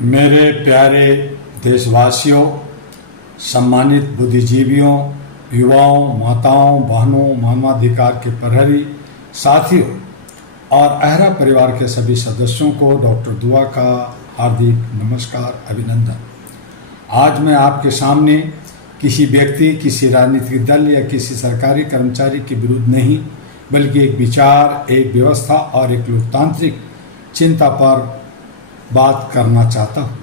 मेरे प्यारे देशवासियों, सम्मानित बुद्धिजीवियों, युवाओं, माताओं, बहनों, मानवाधिकार के प्रहरी साथियों और अहरा परिवार के सभी सदस्यों को डॉक्टर दुआ का हार्दिक नमस्कार, अभिनंदन। आज मैं आपके सामने किसी व्यक्ति, किसी राजनीतिक दल या किसी सरकारी कर्मचारी के विरुद्ध नहीं, बल्कि एक विचार, एक व्यवस्था और एक लोकतांत्रिक चिंता पर बात करना चाहता हूँ।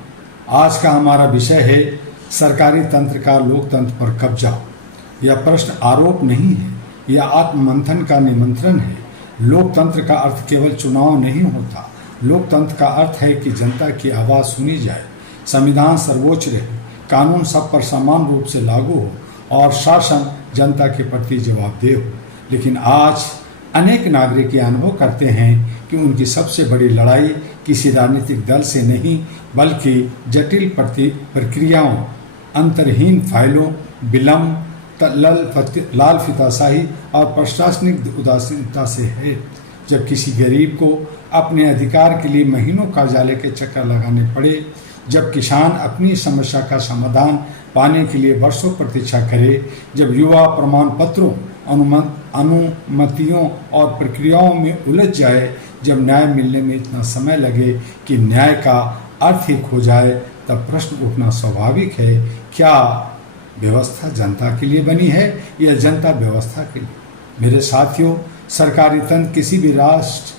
आज का हमारा विषय है सरकारी तंत्र का लोकतंत्र पर कब्जा। यह प्रश्न आरोप नहीं है, यह आत्ममंथन का निमंत्रण है। लोकतंत्र का अर्थ केवल चुनाव नहीं होता। लोकतंत्र का अर्थ है कि जनता की आवाज़ सुनी जाए, संविधान सर्वोच्च रहे, कानून सब पर समान रूप से लागू हो और शासन जनता के प्रति जवाबदेह हो। लेकिन आज अनेक नागरिक ये अनुभव करते हैं कि उनकी सबसे बड़ी लड़ाई किसी राजनीतिक दल से नहीं, बल्कि जटिल प्रक्रियाओं, अंतरहीन फाइलों, विलंब, लाल फीताशाही और प्रशासनिक उदासीनता से है। जब किसी गरीब को अपने अधिकार के लिए महीनों कार्यालय के चक्कर लगाने पड़े, जब किसान अपनी समस्या का समाधान पाने के लिए वर्षों प्रतीक्षा करे, जब युवा प्रमाण पत्रों, अनुमतियों और प्रक्रियाओं में उलझ जाए, जब न्याय मिलने में इतना समय लगे कि न्याय का अर्थ ही खो जाए, तब प्रश्न उठना स्वाभाविक है, क्या व्यवस्था जनता के लिए बनी है या जनता व्यवस्था के लिए? मेरे साथियों, सरकारी तंत्र किसी भी राष्ट्र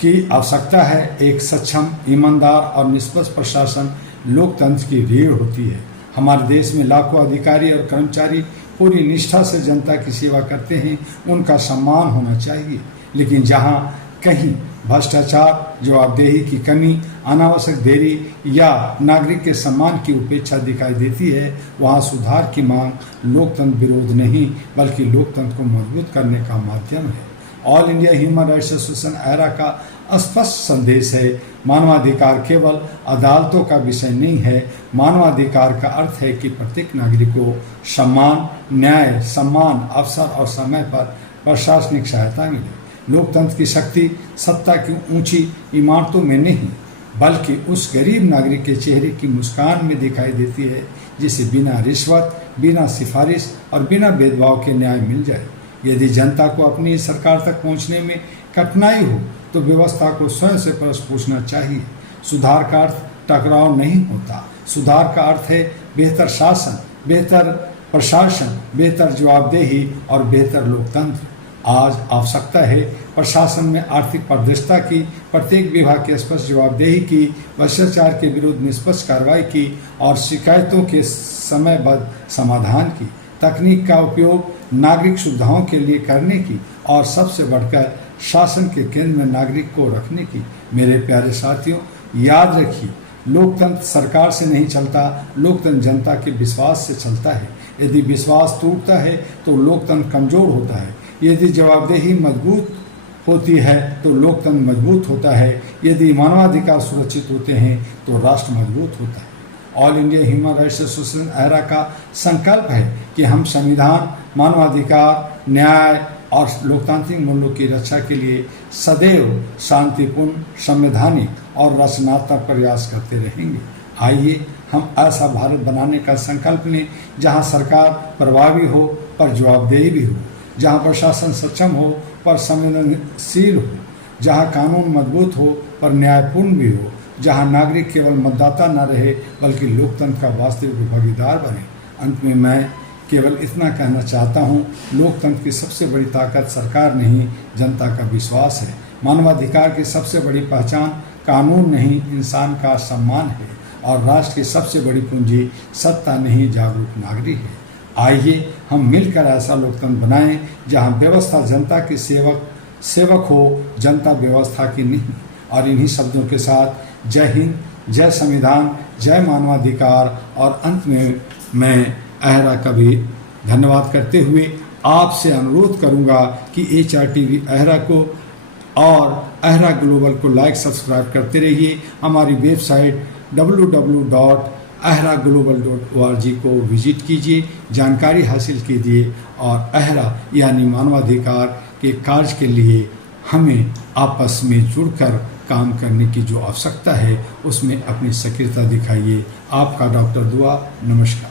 की आवश्यकता है। एक सक्षम, ईमानदार और निष्पक्ष प्रशासन लोकतंत्र की रीढ़ होती है। हमारे देश में लाखों अधिकारी और कर्मचारी पूरी निष्ठा से जनता की सेवा करते हैं, उनका सम्मान होना चाहिए। लेकिन जहाँ कहीं भ्रष्टाचार, जवाबदेही की कमी, अनावश्यक देरी या नागरिक के सम्मान की उपेक्षा दिखाई देती है, वहाँ सुधार की मांग लोकतंत्र विरोध नहीं, बल्कि लोकतंत्र को मजबूत करने का माध्यम है। All India Human Rights Association AHRA का स्पष्ट संदेश है, मानवाधिकार केवल अदालतों का विषय नहीं है। मानवाधिकार का अर्थ है कि प्रत्येक नागरिक को सम्मान, न्याय, सम्मान, अवसर और समय पर प्रशासनिक सहायता मिले। लोकतंत्र की शक्ति सत्ता की ऊंची इमारतों में नहीं, बल्कि उस गरीब नागरिक के चेहरे की मुस्कान में दिखाई देती है, जिसे बिना रिश्वत, बिना सिफारिश और बिना भेदभाव के न्याय मिल जाए। यदि जनता को अपनी सरकार तक पहुंचने में कठिनाई हो, तो व्यवस्था को स्वयं से प्रश्न पूछना चाहिए। सुधार का अर्थ टकराव नहीं होता। सुधार का अर्थ है बेहतर शासन, बेहतर प्रशासन, बेहतर जवाबदेही और बेहतर लोकतंत्र। आज आवश्यकता है प्रशासन में आर्थिक पारदर्शिता की, प्रत्येक विभाग की स्पष्ट जवाबदेही की, भ्रष्टाचार के विरुद्ध निष्पक्ष कार्रवाई की और शिकायतों के समयबद्ध समाधान की, तकनीक का उपयोग नागरिक सुविधाओं के लिए करने की और सबसे बढ़कर शासन के केंद्र में नागरिक को रखने की। मेरे प्यारे साथियों, याद रखिए, लोकतंत्र सरकार से नहीं चलता, लोकतंत्र जनता के विश्वास से चलता है। यदि विश्वास टूटता है तो लोकतंत्र कमजोर होता है। यदि जवाबदेही मजबूत होती है तो लोकतंत्र मजबूत होता है। यदि मानवाधिकार सुरक्षित होते हैं तो राष्ट्र मजबूत होता है। All India Human Rights Association AHRA का संकल्प है कि हम संविधान, मानवाधिकार, न्याय और लोकतांत्रिक मूल्यों की रक्षा के लिए सदैव शांतिपूर्ण, संवैधानिक और रचनात्मक प्रयास करते रहेंगे। आइए हम ऐसा भारत बनाने का संकल्प लें जहां सरकार प्रभावी हो पर जवाबदेही भी हो, जहां प्रशासन सक्षम हो पर संवेदनशील हो, जहां कानून मजबूत हो पर न्यायपूर्ण भी हो, जहां नागरिक केवल मतदाता न रहे बल्कि लोकतंत्र का वास्तविक भागीदार बने। अंत में मैं केवल इतना कहना चाहता हूँ, लोकतंत्र की सबसे बड़ी ताकत सरकार नहीं, जनता का विश्वास है। मानवाधिकार की सबसे बड़ी पहचान कानून नहीं, इंसान का सम्मान है और राष्ट्र की सबसे बड़ी पूंजी सत्ता नहीं, जागरूक नागरिक है। आइए हम मिलकर ऐसा लोकतंत्र बनाएं जहां व्यवस्था जनता की सेवक हो, जनता व्यवस्था की नहीं। और इन्हीं शब्दों के साथ जय हिंद, जय संविधान, जय मानवाधिकार। और अंत में मैं अहरा का भी धन्यवाद करते हुए आपसे अनुरोध करूंगा कि HRTV अहरा को और अहरा ग्लोबल को लाइक, सब्सक्राइब करते रहिए। हमारी वेबसाइट www.ahraglobal.org को विजिट कीजिए, जानकारी हासिल कीजिए और अहरा यानी मानवाधिकार के कार्य के लिए हमें आपस में जुड़कर काम करने की जो आवश्यकता है उसमें अपनी सक्रियता दिखाइए। आपका डॉक्टर दुआ। नमस्कार।